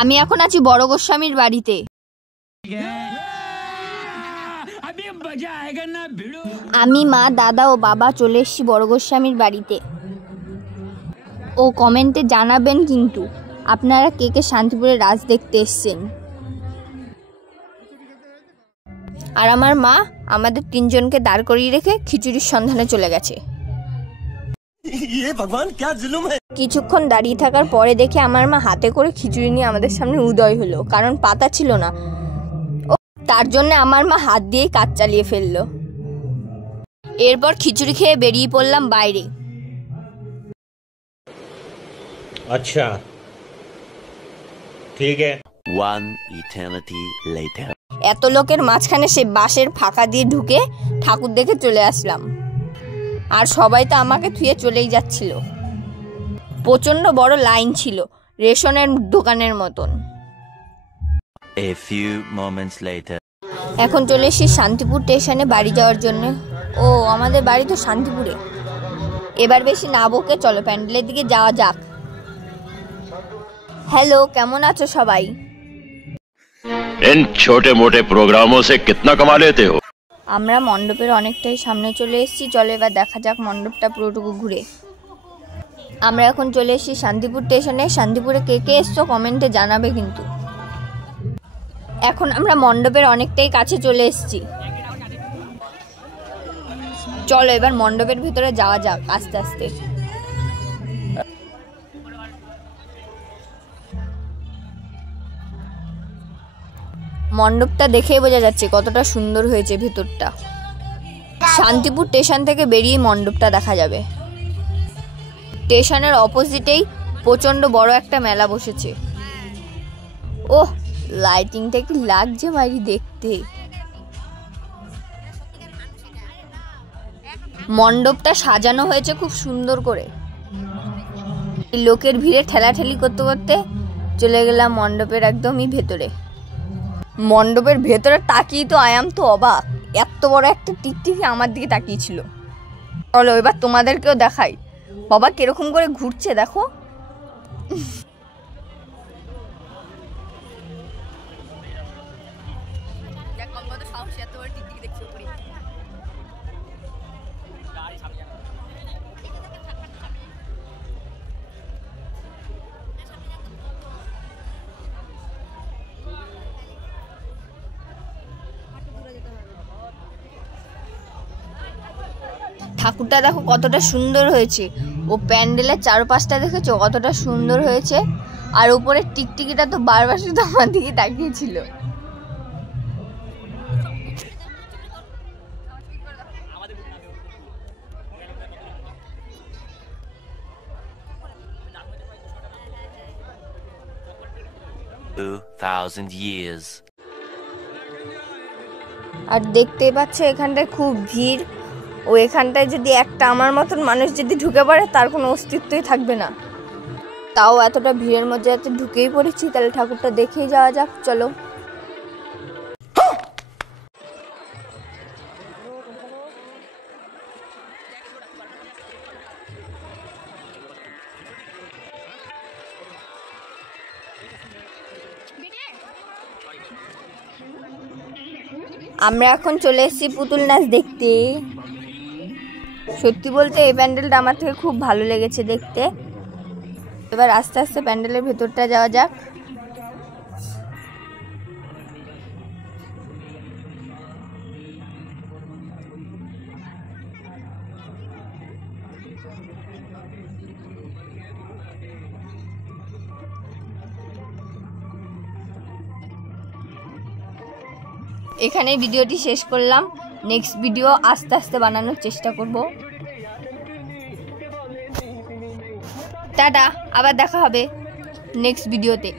আমি এখন আছি বড় গোস্বামীর বাড়িতে। আমি, মা, দাদা ও বাবা চলে এসেছি বড় গোস্বামীর বাড়িতে। ও কমেন্টে জানাবেন কিন্তু আপনারা কে কে শান্তিপুরে রাজ দেখতে এসছেন। আর আমার মা আমাদের তিনজনকে দাঁড় করিয়ে রেখে খিচুড়ির সন্ধানে চলে গেছে। কিছুক্ষণ দাঁড়িয়ে থাকার পরে দেখে আমার মা হাতে করে খিচুড়ি নিয়ে আমাদের সামনে উদয় হলো, কারণ পাতা ছিল না। তার জন্য আমার মা হাত দিয়ে কাজ চালিয়ে ফেললো। এরপর খিচুড়ি খেয়ে বেরিয়ে পড়লাম বাইরে। আচ্ছা ঠিক আছে। One eternity later. এত লোকের মাঝখানে সে বাঁশের ফাঁকা দিয়ে ঢুকে ঠাকুর দেখে চলে আসলাম। আর সবাই তো আমাকে থুয়ে চলেই যাচ্ছিল। প্রচন্ড বড় লাইন ছিল, রেশনের দোকানের মতন। A few moments later. এখন চলে এসেছি শান্তিপুর স্টেশনে বাড়ি যাওয়ার জন্য। ও আমাদের বাড়ি তো শান্তিপুরে। এবার বেশি না বকে চলো প্যান্ডেলের দিকে যাওয়া যাক। হ্যালো, কেমন আছো সবাই? इन छोटे मोटे प्रोग्रामों से कितना कमा लेते हो? আমরা মণ্ডপের অনেকটাই সামনে চলে এসেছি। চলো এবার দেখা যাক মণ্ডপটা পুরোটুকু ঘুরে। আমরা এখন চলে এসেছি শান্তিপুর স্টেশনে। শান্তিপুরে কে কে এসছো কমেন্টে জানাবে কিন্তু। এখন আমরা মণ্ডপের অনেকটাই কাছে চলে এসেছি। চলো এবার মণ্ডপের ভিতরে যাওয়া যাক আস্তে আস্তে। মণ্ডপটা দেখেই বোঝা যাচ্ছে কতটা সুন্দর হয়েছে ভেতরটা। শান্তিপুর স্টেশন থেকে বেরিয়ে মণ্ডপটা দেখা যাবে। স্টেশনের অপোজিটেই প্রচন্ড বড় একটা মেলা বসেছে। ওহ, লাইটিংটা কি লাগছে মাইরি দেখতে। মণ্ডপটা সাজানো হয়েছে খুব সুন্দর করে। লোকের ভিড়ে ঠেলাঠেলি করতে করতে চলে গেলাম মণ্ডপের একদমই ভেতরে। মণ্ডপের ভেতরে তাকিয়ে তো আয়াম তো অবাক, এত বড় একটা টিকটিকি আমার দিকে তাকিয়েছিল। চলো এবার তোমাদেরকেও দেখাই বাবা কিরকম করে ঘুরছে দেখো। ঠাকুরটা দেখো কতটা সুন্দর হয়েছে। ও প্যান্ডেলের চারপাশটা দেখেছো কতটা সুন্দর হয়েছে। আর উপরে টিকটিকিটা তো বারবার শুধু আমার দিকে তাকিয়েছিল। years. আর দেখতেই পাচ্ছ এখানটায় খুব ভিড়। ও এখানটায় যদি একটা আমার মতন মানুষ যদি ঢুকে পড়ে তার কোনো অস্তিত্বই থাকবে না। তাও এতটা ভিড়ের মধ্যে এত ঢুকেই পড়েছি, তাহলে ঠাকুরটা দেখেই যাওয়া যাক চলো। আমরা এখন চলে এসেছি পুতুল নাচ দেখতে। সত্যি বলতে এই প্যান্ডেলটা আমার থেকে খুব ভালো লেগেছে দেখতে। এবার আস্তে আস্তে প্যান্ডেলের ভেতরটা যাওয়া যাক। এখানে ভিডিওটি শেষ করলাম। নেক্সট ভিডিও আস্তে আস্তে বানানোর চেষ্টা করব। টাটা, আবার দেখা হবে নেক্সট ভিডিওতে।